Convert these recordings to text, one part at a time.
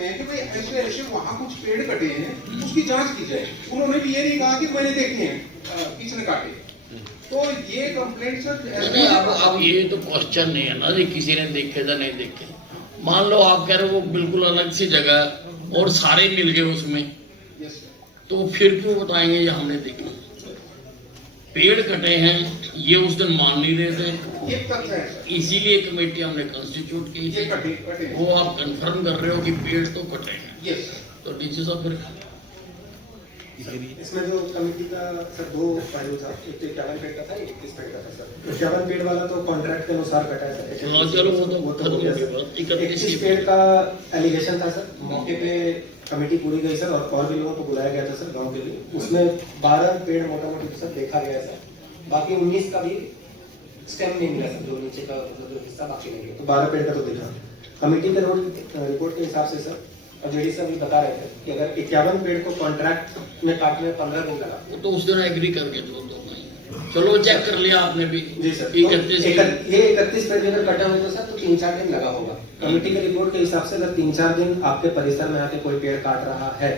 सकते हैं कि भाई ऐसे ऐसे वहाँ कुछ पेड़ कटे हैं, उसकी जांच की जाए। उन्होंने भी ये नहीं कहा कि मैंने देखे हैं किसने काटे। तो ये कंप्लेंट सर अब ये तो क्वेश्चन नहीं है ना जी किसी ने देखे या नहीं देखे। मान लो आप कह रहे हो वो बिल्कुल अलग सी जगह और सारे मिल गए उसमें, तो फिर क्यों बताएंगे ये हमने देखा। पेड़ कटे हैं ये उस दिन मान नहीं रहे थे, ये तथ्य है, इसीलिए कमेटी हमने कंस्टिट्यूट की ये कटे वो आप कंफर्म कर रहे हो कि पेड़ तो कटे हैं। यस तो डीसी साहब फिर इसमें जो कमेटी का सर दो पहलू था, एक तो 51 पेड़ का था, एक 31 पेड़ का था सर। 51 पेड़ वाला तो कॉन्ट्रैक्ट के अनुसार कटा है सर। चलो वो तो हो गया सर। 31 पेड़ का एलिगेशन था सर, मौके पे कमेटी पूरी गई सर और भी लोगों को बुलाया गया था सर गांव के लिए। उसमें 12 पेड़ मोटा मोटी सर देखा गया सर, बाकी 19 का भी स्टेम नहीं मिला सर, जो नीचे का जो हिस्सा बाकी नहीं गया, तो 12 पेड़ का तो दिखा। कमेटी के रिपोर्ट के हिसाब से सर और जेडी साहब भी बता रहे थे कि अगर 51 पेड़ को कॉन्ट्रैक्ट में काटने में 15 दिन लगा, वो तो उस दिन एग्री करके दो चलो चेक कर लिया आपने भी जी सर। ये 31 पेड़ अगर कटे हुए तो सर तो 3-4 दिन लगा होगा। कमेटी के रिपोर्ट के हिसाब से अगर 3-4 दिन आपके परिसर में आके कोई पेड़ काट रहा है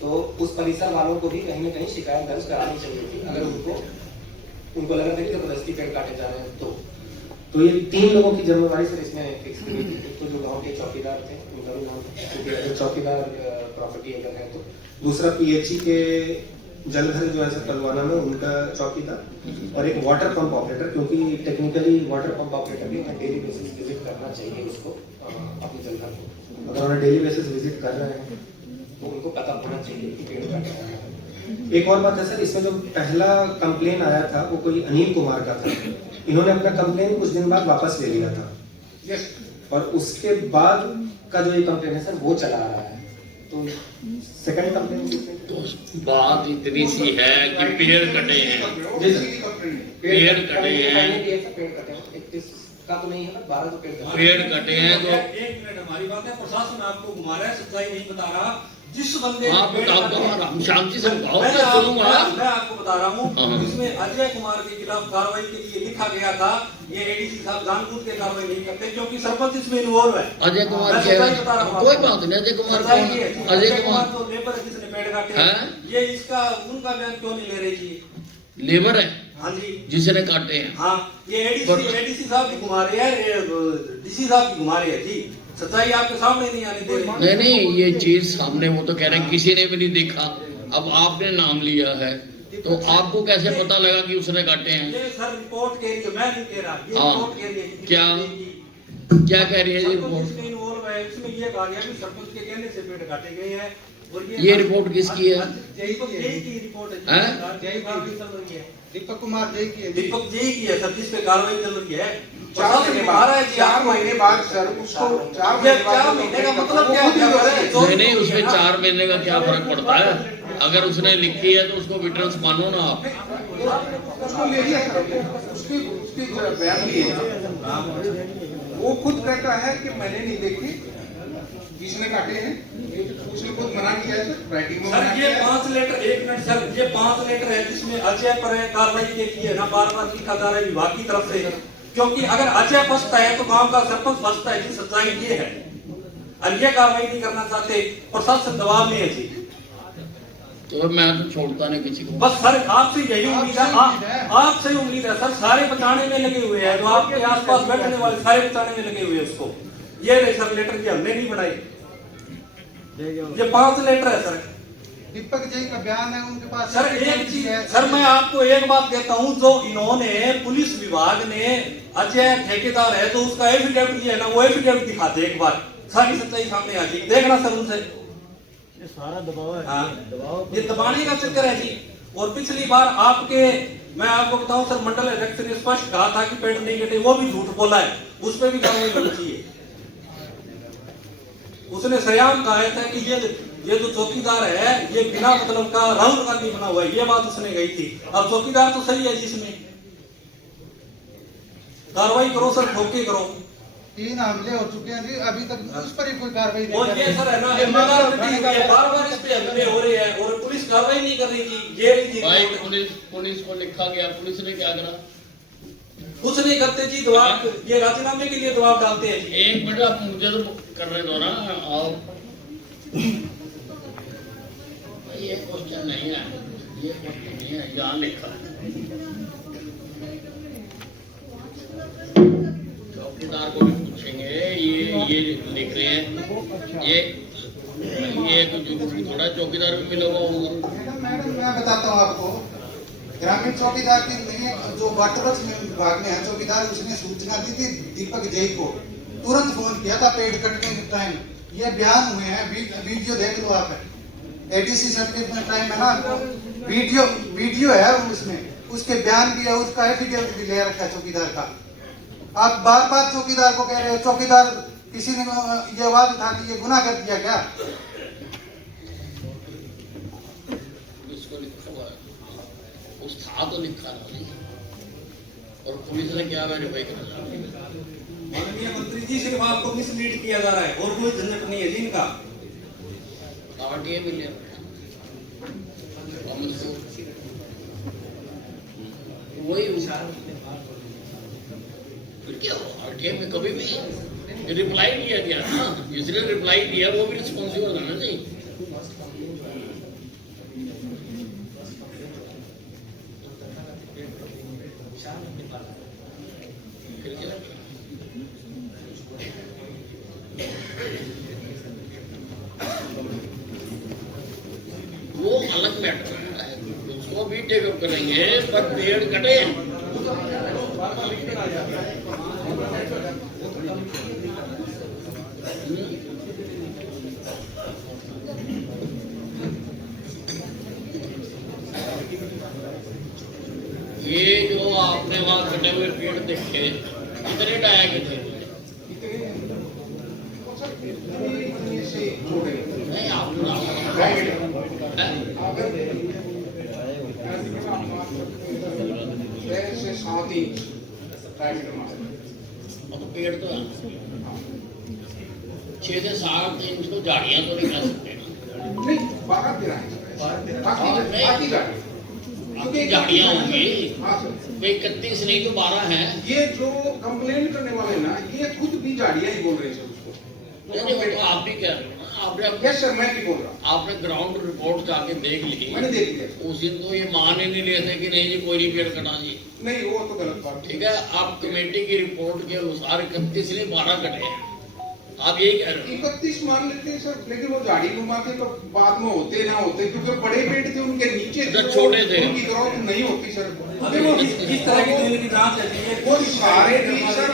तो उस परिसर वालों को भी कहीं न कहीं शिकायत दर्ज करानी चाहिए थी, अगर उनको लगा था कि जबरदस्ती पेड़ काटे जा रहे हैं तो ये 3 लोगों की जिम्मेवारी सर इसमें फिक्स की थी। तो जो गांव के चौकीदार थे उनका भी नाम, चौकीदार प्रॉपर्टी अगर है तो, दूसरा पीएचई के जलधर जो है सर कलवाना में उनका चौकीदार, और एक वाटर पंप ऑपरेटर, क्योंकि टेक्निकली वाटर पंप ऑपरेटर भी डेली बेसिस विजिट करना चाहिए उसको अपने जलधर को। अगर उन्हें डेली बेसिस विजिट कर रहे हैं तो उनको पता होना चाहिए कि पेड़ काटे जा रहे हैं। एक और बात है सर, इसमें जो पहला कंप्लेन आया था वो कोई अनिल कुमार का था। इन्होंने अपना कंप्लेन कुछ दिन बाद वापस ले लिया था। यस। और उसके बाद का जो ये कंप्लेन है सर वो चला आ रहा है। तो सेकंड कंप्लेन तो बात इतनी सी है कि पेड़ कटे हैं, पेड़ कटे हैं, पेड़ कटे हैं 31 का तो नहीं है, 12 तो पेड़ कटे हैं। तो एक मिनट, हमारी बात है, प्रशासन आपको घुमा रहा है, सच्चाई नहीं बता रहा। जिस बंदे आप बताओ शांति से बताओ, मैं सुनूंगा। आपको बता रहा हूँ, इसमें अजय कुमार के खिलाफ कार्रवाई के लिए लिखा गया था। ये एडीसी साहब जानबूझ के कार्रवाई नहीं करते क्योंकि सरपंच इसमें इन्वॉल्व है। अजय कुमार कोई बात नहीं, अजय कुमार अजय कुमार तो लेबर है जिसने पेड़ काटे हैं। ये इसका उनका बयान क्यों नहीं ले रही जी? लेबर है हाँ जी, जिसने काटे हैं। हाँ, ये एडीसी साहब भी घुमा रहे हैं, डीसी साहब भी घुमा रहे हैं जी। सच्चाई आपके सामने नहीं आने दे रही। नहीं ये चीज सामने, वो तो कह रहे हैं किसी ने भी नहीं देखा। अब आपने नाम लिया है तो आपको कैसे पता लगा कि उसने काटे हैं? ये सर रिपोर्ट के लिए मैं नहीं कह रहा, ये रिपोर्ट के लिए क्या कह रही है ये रिपोर्ट? इसमें ये कहा गया कि सरपंच के कहने से पेड़ काटे गए हैं। और ये रिपोर्ट किसकी है? की रिपोर्ट है, दीपक कुमार जय की दीपक जी की है सर, जिस पे कार्रवाई चल रही है। 4 महीने बाद सर उसको 4 महीने का मतलब क्या है? नहीं उसमें 4 महीने का क्या फर्क पड़ता है? अगर उसने लिखी है तो उसको विटनेस मानो ना आप। उसको ले लिया सर, उसकी बयान लिए, वो खुद कहता है कि मैंने नहीं देखी, किसने काटे हैं उसने खुद मना किया है सर, राइटिंग में सर। ये 5 लेटर, एक मिनट सर, ये 5 लेटर है जिसमें अजय पर कार्रवाई के लिए ना बार-बार लिखा जा रहा है विभाग की तरफ से, क्योंकि अगर अजय फंसता है तो गांव का सरपंच फंसता है जी। सच्चाई ये है, और ये कार्रवाई नहीं करना चाहते, प्रशासन दबाव में है जी। तो मैं तो छोड़ता नहीं किसी को। बस सर आपसे यही उम्मीद है, आपसे उम्मीद है सर। सारे बचाने में लगे हुए हैं, जो आपके आसपास बैठने वाले सारे बचाने में लगे हुए हैं उसको। ये नहीं सर लेटर की हमने नहीं बनाई, ये 5 लेटर है सर। दीपक जी का बयान है उनके पास सर। एक चीज सर, मैं आपको एक बात कहता हूँ, जो इन्होंने पुलिस विभाग ने अजय ठेकेदार है तो उसका एफिडेविट है ना, वो एफिडेविट दिखाते एक बार, सारी सच्चाई सामने आ जाएगी। देखना सर उनसे, ये सारा दबाव है। हाँ, दबाव ये दबाने का चक्कर है जी। और पिछली बार आपके, मैं आपको बताऊं सर, मंडल अध्यक्ष ने स्पष्ट कहा था कि पेड़ नहीं कटे, वो भी झूठ बोला है, उस पर भी कार्रवाई होनी चाहिए। उसने सयाम कहा था कि ये जो चौकीदार है ये बिना मतलब का राहुल गांधी बना हुआ है, ये बात उसने कही थी। अब चौकीदार तो सही है जिसमें कार्रवाई करो सर, ठोके करो। 3 हमले हो चुके हैं जी, अभी तक उस पर ही कोई कार्रवाई नहीं और कर ये रही। सर है ना, बार-बार इस पे हमले हो रहे हैं और पुलिस कार्रवाई नहीं कर रही थी। ये भाई पुलिस को लिखा गया, पुलिस ने क्या करा? कुछ नहीं करते जी, दबाव, ये राजीनामे के लिए दबाव डालते हैं जी। एक मिनट आप मुझे तो कर रहे दो ना। आप ये क्वेश्चन नहीं है, ये क्वेश्चन नहीं है, यहाँ लिखा है। चौकीदार को भी पूछेंगे, ये लिख रहे हैं, ये तो जरूरी थोड़ा चौकीदार भी मिलेगा होगा। मैडम मैं बताता हूँ आपको, ग्रामीण चौकीदार की लिए जो वाटर वर्क्स में विभाग में है चौकीदार, उसने सूचना दी थी दीपक जय को, तुरंत फोन किया था पेड़ कटने के टाइम। ये बयान हुए हैं, वीडियो देख लो आप, एडीसी सर्टिफिकेट में टाइम है ना, वीडियो है उसमें, उसके बयान भी है, उसका एफिडेविट भी ले रखा है चौकीदार का। आप बार बार चौकीदार को कह रहे हो, चौकीदार किसी ने ये आवाज उठा दी, ये गुनाह कर दिया क्या? इसको लिखा हुआ है, उस था तो लिखा नहीं, और पुलिस ने क्या वेरीफाई करा? माननीय मंत्री जी, सिर्फ आपको मिसलीड किया जा रहा है और कोई झंझट नहीं है जिनका। आरटीए मिले, वही फिर क्या हुआ? आरटीए में कभी भी रिप्लाई दिया गया ना, जिसने रिप्लाई दिया वो भी रिस्पॉन्सिबल होना चाहिए। फिर क्या? वो अलग मैटर है, उसको भी टेकअप करेंगे, पर पेड़ कटे। ये जो आपने वहां कटे हुए पेड़ देखे, कितने टाया के थे? नहीं, आप पेड़ तो 6 से 7 इंच को झाड़ियां तो नहीं कर सकते नहीं, 12 झाड़ियां होंगी, हाँ सर। 31 नहीं तो 12 है। ये जो कंप्लेंट करने वाले ना, ये खुद भी झाड़ियां ही बोल रहे हैं उसको। नहीं, वो तो आप भी कह रहे हो ना, आपने यस सर, मैं नहीं बोल रहा, आपने ग्राउंड रिपोर्ट जाके देख ली, मैंने देख लिया। उस दिन तो ये मान ही नहीं लेते कि नहीं जी कोई नहीं पेड़ कटा जी। नहीं, वो तो गलत बात ठीक है, आप कमेटी की रिपोर्ट के अनुसार 31 नहीं 12 कटे हैं, आप यही कह रहे 31 मान लेते हैं सर, लेकिन वो झाड़ी घुमाते तो बाद में होते ना होते, क्योंकि बड़े पेड़ थे उनके नीचे तो छोटे थे, उनकी ग्रोथ नहीं होती सर। अभी वो किस तरह की जमीन की जांच है? वो सारे भी सर,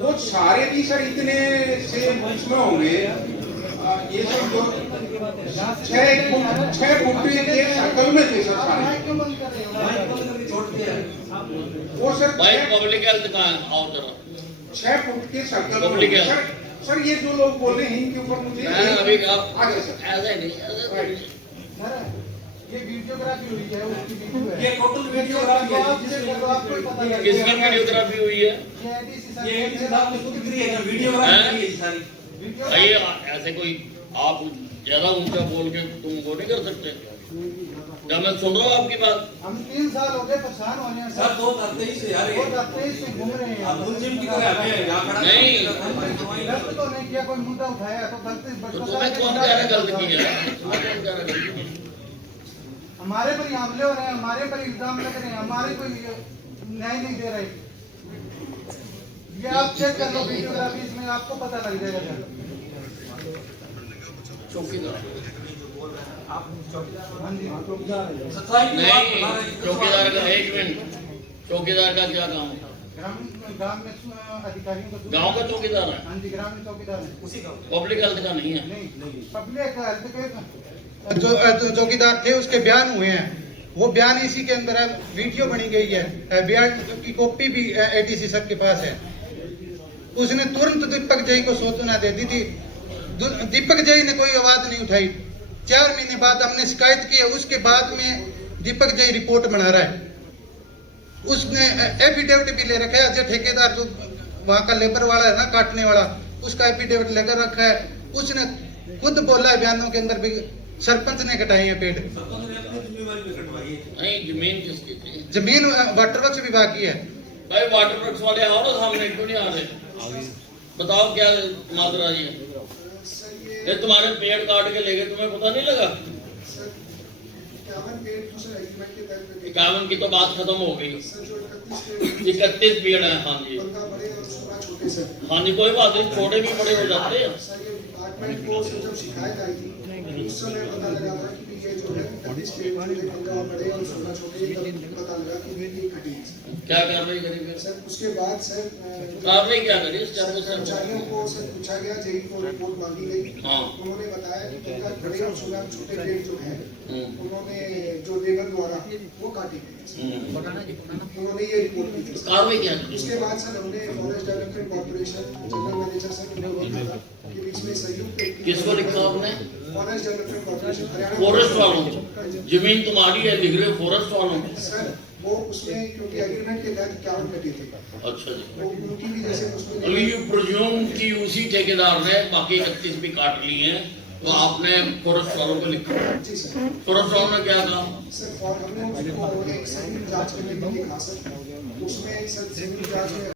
वो सारे भी सर इतने से इसमें होंगे, ये सब जो 6 फुट के सर्कल में थे सर सारे। वो सर भाई पब्लिक हेल्थ कहाँ है? आओ जरा 6 फुट के सर्कल पब्लिक में। है। सर ये जो लोग बोल रहे हैं इनके ऊपर मुझे मैं अभी आगे सर, ऐसा नहीं, ऐसा नहीं। ये वीडियोग्राफी हुई है, उसकी वीडियो है, ये टोटल वीडियोग्राफी है आपको पता लग किसकी वीडियोग्राफी हुई है? ये एडीसी साहब ने खुद करी है, जो वीडियोग्राफी है सारी। भाई ऐसे कोई आप ज्यादा ऊंचा बोल के तुम वो नहीं कर सकते। जब मैं सुन रहा हूँ आपकी बात, हम 3 साल हो गए परेशान होने हैं सर 2023 से यार, 2023 से घूम रहे हैं। आप मुलजिम की तरह हमें यहाँ खड़ा नहीं। गलत तो नहीं किया, कोई मुद्दा उठाया तो गलती तो तुम्हें कौन कह रहा है गलत किया? तुम्हें कौन कह रहा है गलत किया? हमारे पर ही हमले हो रहे हैं, हमारे पर इल्जाम लग रहे हैं, हमारे कोई न्याय नहीं दे रहे। ये आप चेक कर लो वीडियोग्राफी, इसमें आपको पता लग जाएगा। चौकीदार हाँ जी, सच्चाई की बात बता रहे नहीं, हैं। चौकीदार का 1 मिनट, चौकीदार का क्या काम है? ग्राम में अधिकारियों को गांव का चौकीदार है, हाँ जी, ग्रामीण चौकीदार है, उसी का पब्लिक हेल्थ का नहीं है। नहीं, पब्लिक हेल्थ के जो चौकीदार थे उसके बयान हुए हैं, वो बयान इसी के अंदर है, वीडियो बनी गई है, बयान की कॉपी भी एडीसी सर के पास है। उसने तुरंत दीपक जय को सूचना दे दी थी, दीपक जय ने कोई आवाज नहीं उठाई। 4 महीने बाद हमने शिकायत की है, उसके बाद में दीपक जय रिपोर्ट बना रहा है। उसने एफिडेविट भी ले रखा है, जो ठेकेदार जो वहाँ का लेबर वाला है ना, काटने वाला, उसका एफिडेविट लेकर रखा है। उसने खुद बोला है बयानों के अंदर भी, सरपंच ने कटाए हैं पेड़। सरपंच ने अपनी जिम्मेवारी पे कटवाई है। नहीं, जमीन किसकी थी? जमीन वाटर वर्क्स विभाग की है। भाई वाटर वर्क्स वाले आओ ना सामने, क्यों नहीं आ रहे? बताओ क्या माजरा ये? ये तुम्हारे पेड़ काट के ले गए, तुम्हें पता नहीं लगा? सर 51 पेड़ दूसरे एग्रीमेंट के तहत 51 की तो बात खत्म हो गई। सर जो 31 31 पेड़ है। हाँ जी, 15 बड़े और 16 छोटे सर। हाँ जी, कोई बात नहीं, छोटे भी बड़े हो जाते हैं। सर ये डिपार्टमेंट को से जब शिकायत आई थी उस समय पता लगा था कि ये जो है 31 पेड़ जो है 15 बड़े और 16 छोटे, तब पता लगा कि ये कटी है सर। क्या कार्रवाई करी फिर? सर उसके बाद सर कार्रवाई क्या करी? कर्मचारियों को सर पूछा गया, जेई को रिपोर्ट मांगी गई। हाँ। उन्होंने बताया कि 15 बड़े और 16 छोटे पेड़ जो है उन्होंने जो लेबर द्वारा वो काटे गए। उन्होंने ये रिपोर्ट दी थी। कार्रवाई क्या करी? उसके बाद सर हमने forest development corporation general manager sir को लिखा था कि बीच में संयुक्त किसको लिखा आपने? Forest development corporation Haryana forest वालों को? जमीन तुम्हारी है, लिख रहे हो फॉरेस्ट वालों को? सर वो उसमें क्योंकि एग्रीमेंट के तहत 51 कटे थे, अच्छा जी। वो उनकी भी जैसे उसमें यू प्रोज्यूम की उसी ठेकेदार ने बाकी 31 भी काट ली हैं, तो आपने फॉरेस्ट वालों को लिखा। जी सर। फॉरेस्ट वालों ने क्या कहा? सर हमने उसको एक सिविल जांच करने के लिए कहा सर, उसमें सर सिविल जांच में